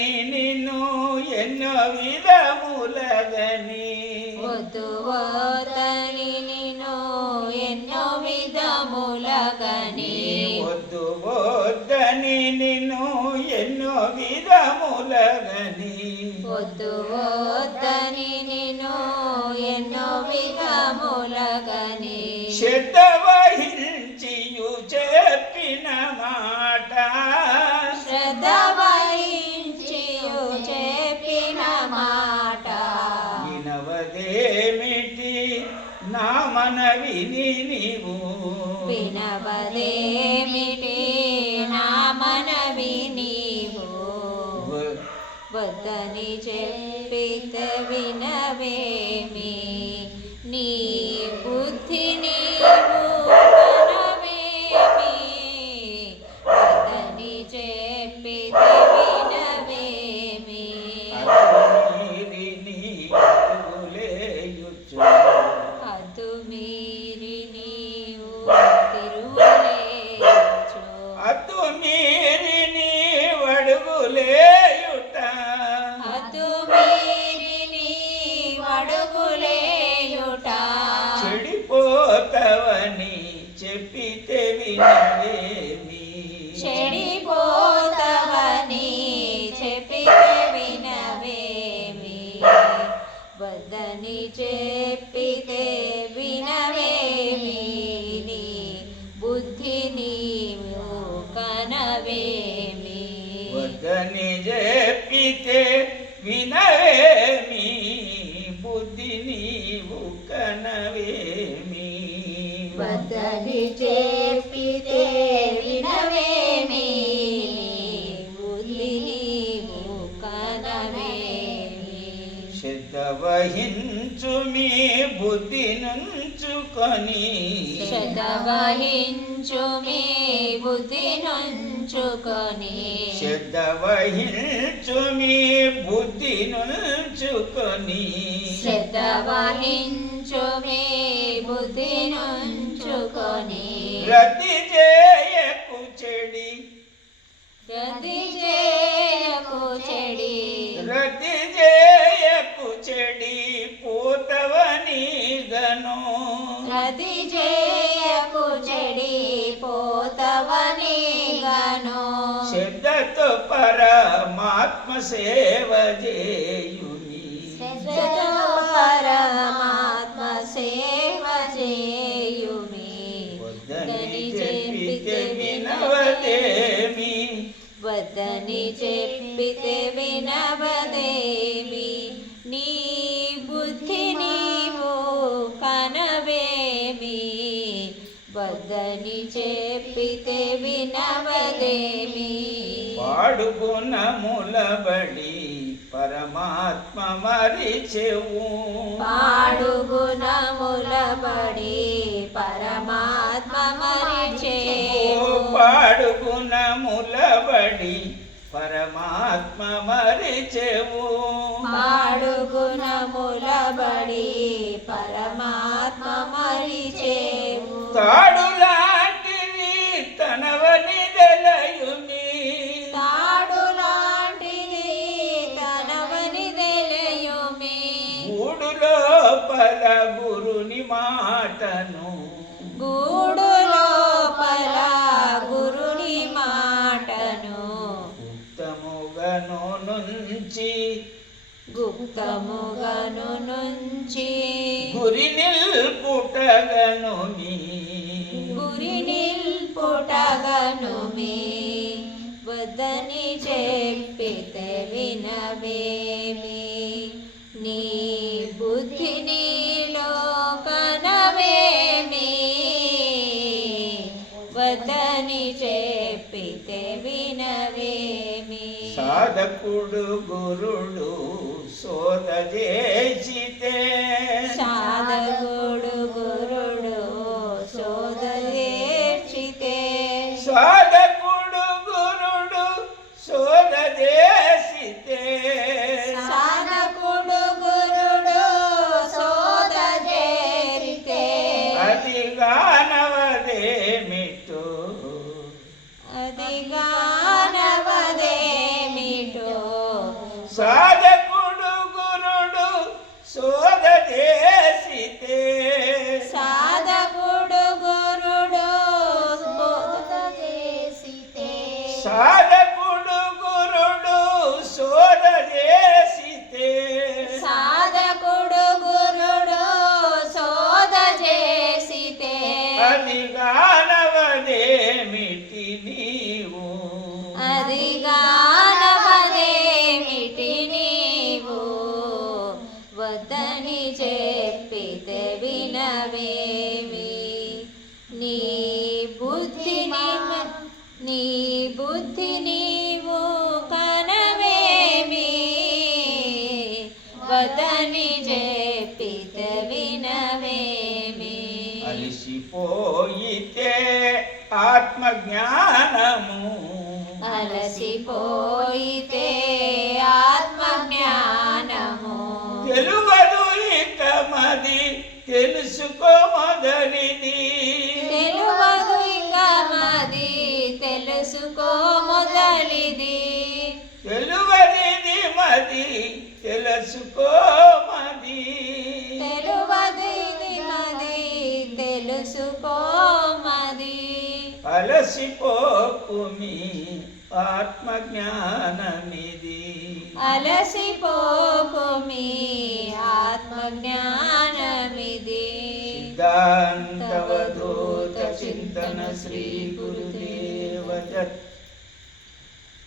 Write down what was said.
వద్దని నిన్ను ఎన్నో విధములగని వద్దు వద్దని నిన్ను ఎన్నో విధములగని వద్దు వద్దని నిన్ను ఎన్నో విధములగని వద్దు వద్దని నిన్ను ఎన్నో విధములగని శ్రద్ధ వహించియు చెప్పిన మాట శ్రద్ధ వహించియు చెప్పిన మాట వినవదేమిటి నా మనవిని నీవు వినవదేమిటి నా మనవి నీవు వద్దని చెప్పితే వినవేమి నీ బుద్ధి నీవు కనవేమి వద్దని చెప్పితే వినవేమి హద్దు మీరి నీవు తిరుగులేయచ్చు హద్దు మీరి నీవు అడుగులేయుట హద్దు మీరి నీవు అడుగులేయుట చెడిపోతవని చెప్పితే వినవేమి చెడిపోతవని చెప్పితే వినవేమి వద్దని చెప్పితే వినవేమి నీ బుద్ధి నీవు కనవేమి వద్దని చెప్పితే వినవేమి బుద్ధి నీవు కనవేమి వద్దని చెప్పితే వినవేమి బుద్ధి నీవు కనవేమి శ్రద్ధ వహించు మీ బుద్ధి నుంచుకొని శ్రద్ధ వహించు మీ బుద్ధి నుంచుకొని శ్రద్ధ వహించు మీ బుద్ధి నుంచుకొని శ్రద్ధ వహించు మీ బుద్ధి నుంచుకొని రతి చేయకు చెడి రతి చేయకు చెడి రతి చేయకు చెడి పోతవని గను రతి చేయకు చెడి పోతవని గను శ్రద్ధతో పరమాత్మ సేవ చేయుని పరమాత్మ సేవ చేయుమి వద్దని చెప్పితే వినవదేమి వద్దని చెప్పితే వినవదేమి నీ బుద్ధి నీవు కనవేమి వద్దని చెప్పితే వినవదేమి పాడు గుణములబడి పరమాత్మ మరిచెవు పాడు గుణములబడి పరమాత్మ మరిచేవు పాడు గుణములబడి పరమాత్మ మరిచెవు పాడు గుణములబడి పరమాత్మ మరిచేవు తాడు లాంటిది తనవని దెలయుమి తాడు లాంటిది తనవని తెలియుమి గూడు లోపల గురుని మాటను గూడు లోపల గురుని మాటను గుప్తముగను నుంచి గుప్తముగను నుంచి గురి నిల్పుటగను గురి నిల్పుటగను వద్దని చెప్పితే వినవేమి నీ బుద్ధి నీలో కనవేమి వద్దని చెప్పితే వినవేమి సాధకుడు గురుడు సోద చేసితే సాధకుడు గురుడు సోద చేర్చితే సాధకుడు గురుడు సోద చేసితే సాధకుడు గురుడు సోద చేరితే అది గానవదేమిటో అది గానవదేమిటో సాధకుడు గురుడు శోధ చేసితే సాధకుడు గురుడు శోధ చేసితే సాధకుడు గురుడు శోధ చేసితే సాధకుడు గురుడు శోధ చేసితే అది గానవదేమిటి నీవు అది గానవదేమిటి నీవు వద్దని చెప్పితే వినవేమి నీ బుద్ధి నీవు కనవేమి వద్దని చెప్పితే వినవేమి అలసిపోయితే ఆత్మజ్ఞానము అలసిపోయితే ఆత్మజ్ఞానము తెలువదు ఇక మది తెలుసుకో మొదలిది తెలువదు ఇక మది తెలుసుకో మొదలిది తెలువదిది మది తెలుసుకో మది తెలువదిది మది తెలుసుకో మది అలసిపోకుమి ఆత్మజ్ఞానమిది అలసిపోకుమి ఆత్మజ్ఞానమిది సిద్ధాంతవధూత చింతన శ్రీ గురు